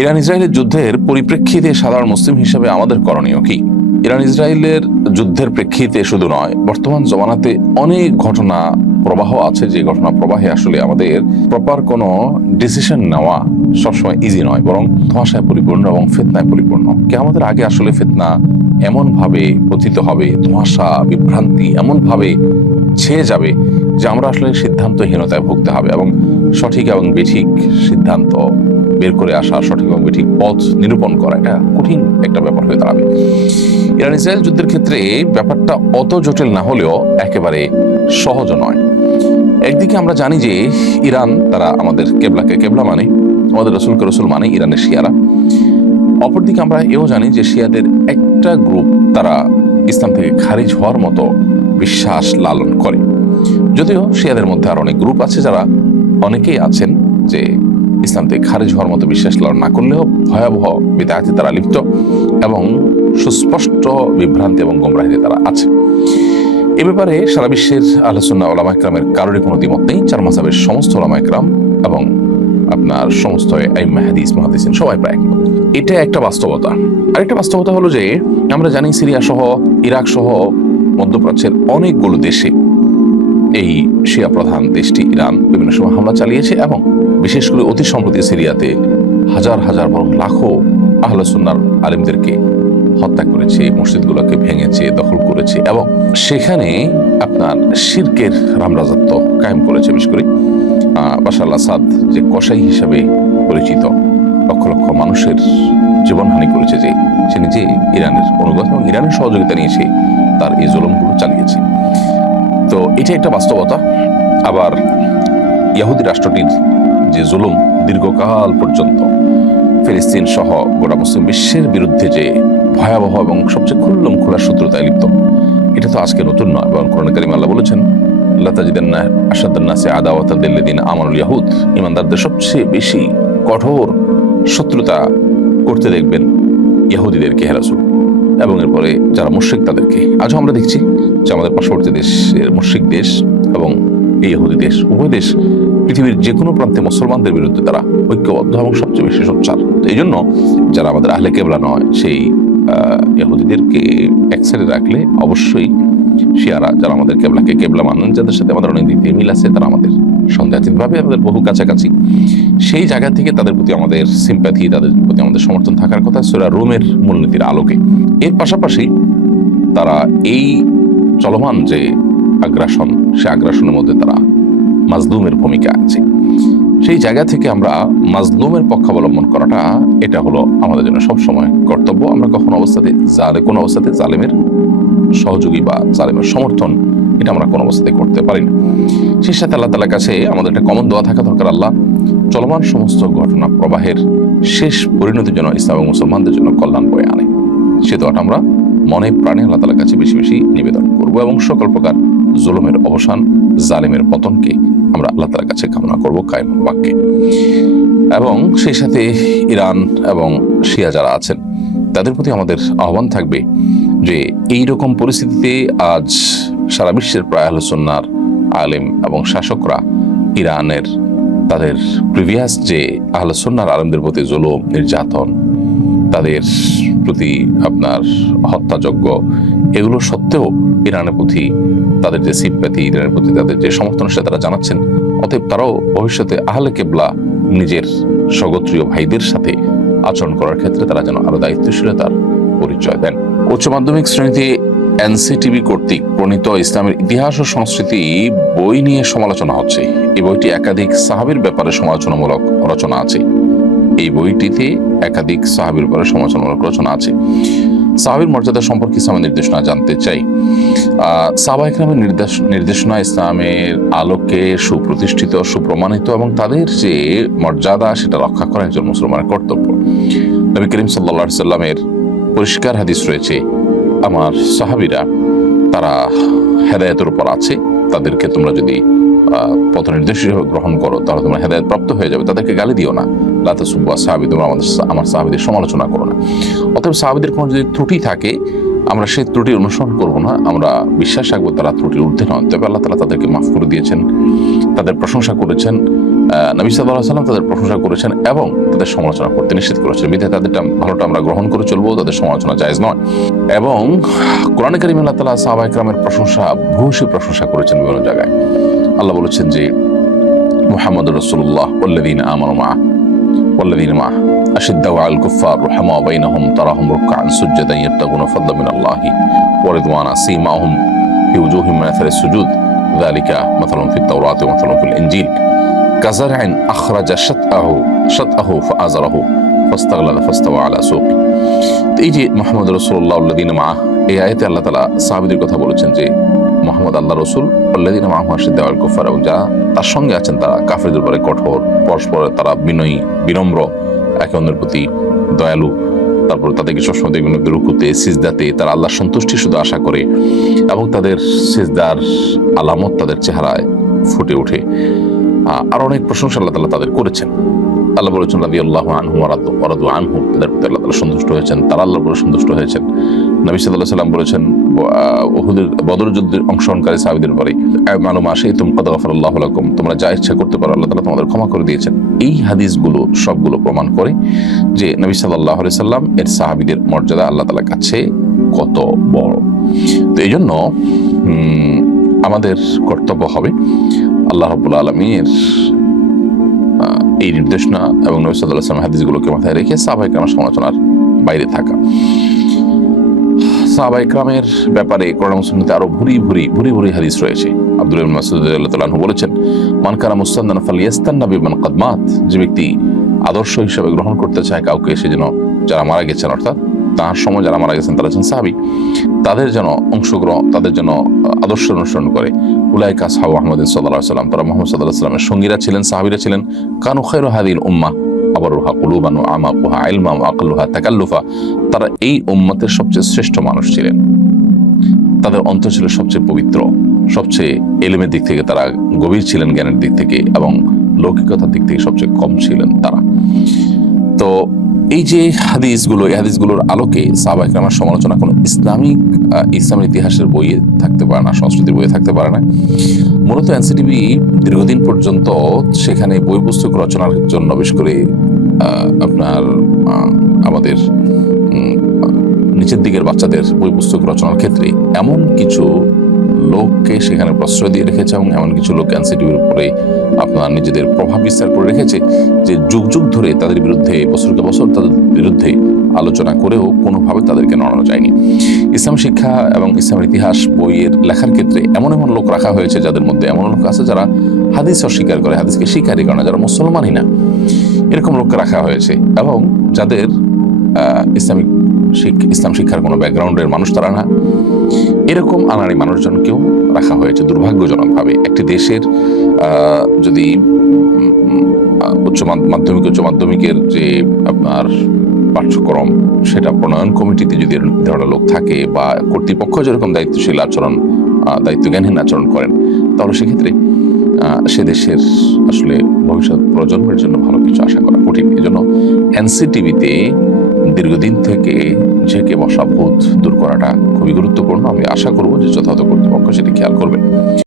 Iran ইসরায়েলের যুদ্ধের পরিপ্রেক্ষিতে সাধারণ মুসলিম হিসেবে আমাদের করণীয় কি? ইরান ইসরায়েলের যুদ্ধের প্রেক্ষিতে শুধু নয়, বর্তমান জমানাতে অনেক ঘটনা প্রবাহ আছে, যে ঘটনা প্রবাহে আসলে আমাদের প্রপার কোনো ডিসিশন নেওয়া সবসময় ইজি নয়, বরং ধোঁয়াশায় পরিপূর্ণ এবং ফেতনায় পরিপূর্ণ। কে আমাদের আগে আসলে ফেতনা এমন ভাবে পতিত হবে, ধোঁয়াশা, বিভ্রান্তি এমন ভাবে ছেয়ে যাবে যে আমরা আসলে সিদ্ধান্তহীনতায় ভুগতে হবে এবং সঠিক এবং বেঠিক সিদ্ধান্ত বের করে আসা, সঠিক এবং বেঠিক পথ নিরূপণ করা, এটা কঠিন একটা ব্যাপার হয়ে দাঁড়াবে। ইরান ইসরায়েল যুদ্ধের ক্ষেত্রে ব্যাপারটা অত জটিল না হলেও একেবারে সহজ নয়। একদিকে আমরা জানি যে ইরান তারা আমাদের কেবলাকে কেবলা মানে আমাদের রসুলকে রসুল মানে ইরানের শিয়ারা। অপরদিকে আমরা এও জানি যে শিয়াদের একটা গ্রুপ তারা ইসলাম থেকে খারিজ হওয়ার মতো বিশ্বাস লালন করে। যদিও শিয়াদের মধ্যে আর অনেক গ্রুপ আছে যারা অনেকেই আছেন যে ইসলাম থেকে খারিজ হওয়ার মতো বিশ্বাস লালন না করলেও ভয়াবহ বিদায়তে তারা লিপ্ত এবং সুস্পষ্ট বিভ্রান্তি এবং গোমরাহিতে তারা আছে। এ ব্যাপারে সারা বিশ্বের আলোচনা ওলামা একরামের কারোরই কোনো দ্বিমত নেই। চার মাসাবের সমস্ত ওলামা একরাম এবং আপনার সমস্ত হাদিস মহাদিসিন সবাই প্রায় এটা একটা বাস্তবতা। আরেকটা বাস্তবতা হলো যে আমরা জানি সিরিয়া সহ ইরাক সহ মধ্যপ্রাচ্যের অনেকগুলো দেশে এই শিয়া প্রধান দেশটি ইরান বিভিন্ন সময় হামলা চালিয়েছে এবং বিশেষ করে অতি সম্প্রতি সিরিয়াতে হাজার হাজার বরং লাখো আহলসুন্নার আলিমদেরকে হত্যা করেছে, মসজিদগুলোকে ভেঙেছে, দখল করেছে এবং সেখানে আপনার শিরকের রামরাজত্ব কায়েম করেছে বিশেষ করে বাশার আসাদ যে কসাই হিসাবে পরিচিত, লক্ষ লক্ষ মানুষের জীবনহানি করেছে যে, সে নিজে ইরানের অনুগত এবং ইরানের সহযোগিতা নিয়ে সে তার এই জুলুমগুলো চালিয়েছে। তো এটা একটা বাস্তবতা। আবার ইয়াহুদি রাষ্ট্রটির যে জুলুম দীর্ঘকাল পর্যন্ত ফিলিস্তিন সহ গোটা মুসলিম বিশ্বের বিরুদ্ধে যে ভয়াবহ এবং সবচেয়ে খুল্লম খোলা শত্রুতায় লিপ্ত, এটা তো আজকে নতুন নয়। এবং কোরআন কারিম আল্লাহ বলেছেন আল্লাহ তাজিদান্না আসাদান্নাসে আদাওয়াতা দিল্লিদিন আমানুল ইয়াহুদ ইমানদারদের সবচেয়ে বেশি কঠোর শত্রুতা করতে দেখবেন ইয়াহুদিদেরকে হেরাসুল এবং এরপরে যারা মুশ্রিক তাদেরকে। আজও আমরা দেখছি যে আমাদের পার্শ্ববর্তী দেশের মুশ্রিক দেশ এবং এই ইহুদি দেশ, উভয় দেশ পৃথিবীর যে কোনো প্রান্তে মুসলমানদের বিরুদ্ধে তারা ঐক্যবদ্ধ এবং সবচেয়ে বেশি সোচ্চার। এই জন্য যারা আমাদের আহলে কেবলা নয়, সেই ইহুদিদেরকে এক সাইডে রাখলে অবশ্যই শিয়ারা যারা আমাদের কেবলাকে কেবলা মানেন, যাদের সাথে আমাদের অনেক দিক মিল আছে, তারা আমাদের সন্দেহাতীতভাবে আমাদের বহু কাছাকাছি। সেই জায়গা থেকে তাদের প্রতি আমাদের সিম্প্যাথি তাদের প্রতি আমাদের সমর্থন থাকার কথা সেরা রোমের মূলনীতির আলোকে। এর পাশাপাশি তারা এই চলমান যে আগ্রাসন, সে আগ্রাসনের মধ্যে তারা মাজলুমের ভূমিকা আছে। সেই জায়গা থেকে আমরা মাজলুমের পক্ষ অবলম্বন করাটা, এটা হলো আমাদের জন্য সবসময় কর্তব্য। আমরা কখনো অবস্থাতে জালে, কোনো অবস্থাতে জালেমের সহযোগী বা জালেমের সমর্থন এটা আমরা কোনো অবস্থাতে করতে পারি না সেই সাথে আল্লাহ তালার কাছে আমাদের একটা কমন দোয়া থাকা দরকার আল্লাহ। চলমান সমস্ত ঘটনা প্রবাহের শেষ পরিণতির জন্য ইসলাম এবং মুসলমানদের জন্য কল্যাণ বয়ে আনে। সে দোয়াটা আমরা মনে প্রাণে আল্লাহ তালার কাছে বেশি বেশি নিবেদন করব এবং সকল প্রকার জুলুমের অবসান, জালেমের পতনকে আমরা আল্লাহ তালার কাছে কামনা করব কায়েম বাক্যে। এবং সেই সাথে ইরান এবং শিয়া যারা আছেন, তাদের প্রতি আমাদের আহ্বান থাকবে যে এই রকম পরিস্থিতিতে আজ সারা বিশ্বের প্রায় আলোচনার আলেম এবং শাসকরা ইরানের তাদের প্রিভিয়াস যে আহলসন্নার আলমদের প্রতি জুলুম, নির্যাতন, তাদের প্রতি আপনার হত্যাযজ্ঞ, এগুলো সত্ত্বেও ইরানের প্রতি তাদের যে সিম্প্যাথি ইরানের প্রতি তাদের যে সমর্থন সেটা তারা জানাচ্ছেন। অতএব তারাও ভবিষ্যতে আহলে কেবলা নিজের স্বগোত্রীয় ভাইদের সাথে আচরণ করার ক্ষেত্রে তারা যেন আরও দায়িত্বশীলতার পরিচয় দেন। উচ্চ মাধ্যমিক শ্রেণীতে এনসিটিভি কর্তৃক প্রণীত ইসলামের ইতিহাস ও সংস্কৃতি বই নিয়ে সমালোচনা হচ্ছে। এই বইটি একাধিক সাহাবির ব্যাপারে সমালোচনামূলক রচনা আছে। এই বইটিতে একাধিক সাহাবির ব্যাপারে সমালোচনামূলক রচনা আছে। সাহাবির মর্যাদা সম্পর্কে ইসলামের নির্দেশনা জানতে চাই। সাহাবা ইকরামের নির্দেশ, নির্দেশনা ইসলামের আলোকে সুপ্রতিষ্ঠিত, সুপ্রমাণিত এবং তাদের যে মর্যাদা সেটা রক্ষা করা একজন মুসলমানের কর্তব্য। নবী করিম সাল্লা সাল্লামের পরিষ্কার হাদিস রয়েছে আমার সাহাবিরা, তারা হেদায়তের উপর আছে। তাদেরকে তোমরা যদি পথ নির্দেশ হিসেবে গ্রহণ করো, তাহলে তোমরা হেদায়ত প্রাপ্ত হয়ে যাবে। তাদেরকে গালি দিও না। লাতা সুব্বা সাহাবি, তোমরা আমাদের আমার সাহাবিদের সমালোচনা করো না। অতএব সাহাবিদের কোনো যদি ত্রুটি থাকে, আমরা সেই ত্রুটি অনুসরণ করব না। আমরা বিশ্বাস রাখব তারা ত্রুটির ঊর্ধ্বে নয়। তবে আল্লাহ তালা তাদেরকে মাফ করে দিয়েছেন, তাদের প্রশংসা করেছেন। নবী সাল্লাহ সাল্লাম তাদের প্রশংসা করেছেন এবং তাদের সমালোচনা করতে নিষেধ করেছেন বিধায় তাদেরটা ভালোটা আমরা গ্রহণ করে চলবো তাদের সমালোচনা জায়েজ নয় এবং কোরআন করিম আল্লাহ তালা সাহাবা ইকরামের প্রশংসা ভূয়সী প্রশংসা করেছেন বিভিন্ন জায়গায় আল্লাহ বলেছেন যে মুহাম্মদ রসুল্লাহ والذين آمنوا معه والذين معه أشدوا على الكفار رحماء بينهم تراهم ركعا سجدا يبتغون فضلا من الله ورضوانا سيماهم في وجوههم من أثر السجود ذلك مثل في التوراة ومثل في الإنجيل কাজারাইন আখরাজা সত আহ সত আহ আজারাহ ফস্তাগলা ফস্তাওয়া আলা সুক এই যে মোহাম্মদ রসুল্লাহ উল্লাদিন মাহ এই আয়তে আল্লাহ তালা সাহাবিদের কথা বলেছেন যে, মোহাম্মদ আল্লাহ রসুল আল্লাদিন মাহমা সিদ্দাওয়াল কুফার এবং যারা তার সঙ্গে আছেন তারা কাফেরদের পরে কঠোর, পরস্পর তারা বিনয়ী, বিনম্র, একে অন্যের প্রতি দয়ালু, তারপর তাদেরকে সবসময় দেখবেন রুকুতে, সিজদাতে, তারা আল্লাহ সন্তুষ্টি শুধু আশা করে এবং তাদের সিজদার আলামত তাদের চেহারায় ফুটে ওঠে। আর অনেক প্রশংসা আল্লাহ তাআলা তাদের করেছেন। আল্লাহ বলেছেন রাদি আল্লাহ আনহু ওরাদু আনহু তাদের প্রতি আল্লাহ তালা সন্তুষ্ট হয়েছেন তারা আল্লাহর উপরে সন্তুষ্ট হয়েছেন। নবী সাল্লাহ সাল্লাম বলেছেন আহ, উহুদের বদর যুদ্ধের অংশগ্রহণকারী সাহাবিদের পরে মালুম আসে তুম কদ আল্লাহ লাকুম তোমরা যা ইচ্ছা করতে পারো আল্লাহ তাআলা তোমাদের ক্ষমা করে দিয়েছেন। এই হাদিসগুলো সবগুলো প্রমাণ করে যে নবী সাল্লাহ সাল্লাম এর সাহাবিদের মর্যাদা আল্লাহ তাআলার কাছে কত বড়। তো এই জন্য আমাদের কর্তব্য হবে আল্লাহ রব্বুল আলমীর এই নির্দেশনা এবং নবী সাল্লাহ আসলাম হাদিসগুলোকে মাথায় রেখে সাহাবা ইকরামের সমালোচনার বাইরে থাকা। সাহাবা ইকরামের ব্যাপারে কোরআন মুসলিমতে আরও ভুরি ভুরি ভুরি ভুরি হাদিস রয়েছে। আব্দুল তাআলা আনহু বলেছেন, মান কানা মুস্তান্নান ফালিয়াস্তান্না বিমান কদমাত যে ব্যক্তি আদর্শ হিসেবে গ্রহণ করতে চায় কাউকে, সে যেন যারা মারা গেছেন, অর্থাৎ তার সময় যারা মারা গেছেন, তারা হচ্ছেন সাহাবি। তাদের যেন অংশগ্রহণ, তাদের যেন আদর্শ অনুসরণ করে। উলাইকা সাহাবু আহমদ সাল্লাহ সাল্লাম তারা মোহাম্মদ সাল্লাহ সাল্লামের সঙ্গীরা ছিলেন, সাহাবিরা ছিলেন। কানু খৈর হাদিল উম্মা আবার আবরুহা কুলুবানু আমা উহা ইলমা আকলুহা তাকাল্লুফা। তারা এই উম্মতের সবচেয়ে শ্রেষ্ঠ মানুষ ছিলেন। তাদের অন্তর ছিল সবচেয়ে পবিত্র, সবচেয়ে এলেমের দিক থেকে তারা গভীর ছিলেন জ্ঞানের দিক থেকে এবং লৌকিকতার দিক থেকে সবচেয়ে কম ছিলেন তারা। তো এই যে হাদিসগুলো, এই হাদিসগুলোর আলোকে সাহাবা ইকরামের সমালোচনা কোনো ইসলামিক ইসলামের ইতিহাসের বইয়ে থাকতে পারে না, সংস্কৃতির বইয়ে থাকতে পারে না। মূলত এনসিটিভি দীর্ঘদিন পর্যন্ত সেখানে বই পুস্তক রচনার জন্য বিশেষ করে আপনার আমাদের নিচের দিকের বাচ্চাদের বই পুস্তক রচনার ক্ষেত্রে এমন কিছু লোককে সেখানে প্রশ্রয় দিয়ে রেখেছে এবং এমন কিছু লোক এনসিটিভির উপরে আপনার নিজেদের প্রভাব বিস্তার করে রেখেছে যে যুগ যুগ ধরে তাদের বিরুদ্ধে, বছরকে বছর তাদের বিরুদ্ধে আলোচনা করেও কোনোভাবে তাদেরকে নড়ানো যায়নি। ইসলাম শিক্ষা এবং ইসলামের ইতিহাস বইয়ের লেখার ক্ষেত্রে এমন এমন লোক রাখা হয়েছে যাদের মধ্যে এমন লোক আছে যারা হাদিস অস্বীকার করে, হাদিসকে স্বীকারই করে না, যারা মুসলমানই না। এরকম লোককে রাখা হয়েছে এবং যাদের ইসলামিক ইসলাম শিক্ষার কোনো ব্যাকগ্রাউন্ডের মানুষ তারা না। এরকম আনাড়ি মানুষজনকেও রাখা হয়েছে দুর্ভাগ্যজনকভাবে। একটি দেশের যদি উচ্চ মাধ্য- মাধ্যমিক, উচ্চ মাধ্যমিকের যে আপনার পাঠ্যক্রম, সেটা প্রণয়ন কমিটিতে যদি ধরনের লোক থাকে বা কর্তৃপক্ষ যেরকম দায়িত্বশীল আচরণ দায়িত্বজ্ঞানহীন আচরণ করেন, তাহলে সেক্ষেত্রে সে দেশের আসলে ভবিষ্যৎ প্রজন্মের জন্য ভালো কিছু আশা করা কঠিন। এজন্য এনসিটিভিতে দীর্ঘদিন থেকে ঝেঁকে বসা ভূত দূর করাটা খুবই গুরুত্বপূর্ণ। আমি আশা করব যে যথাযথ কর্তৃপক্ষ সেটি খেয়াল করবে।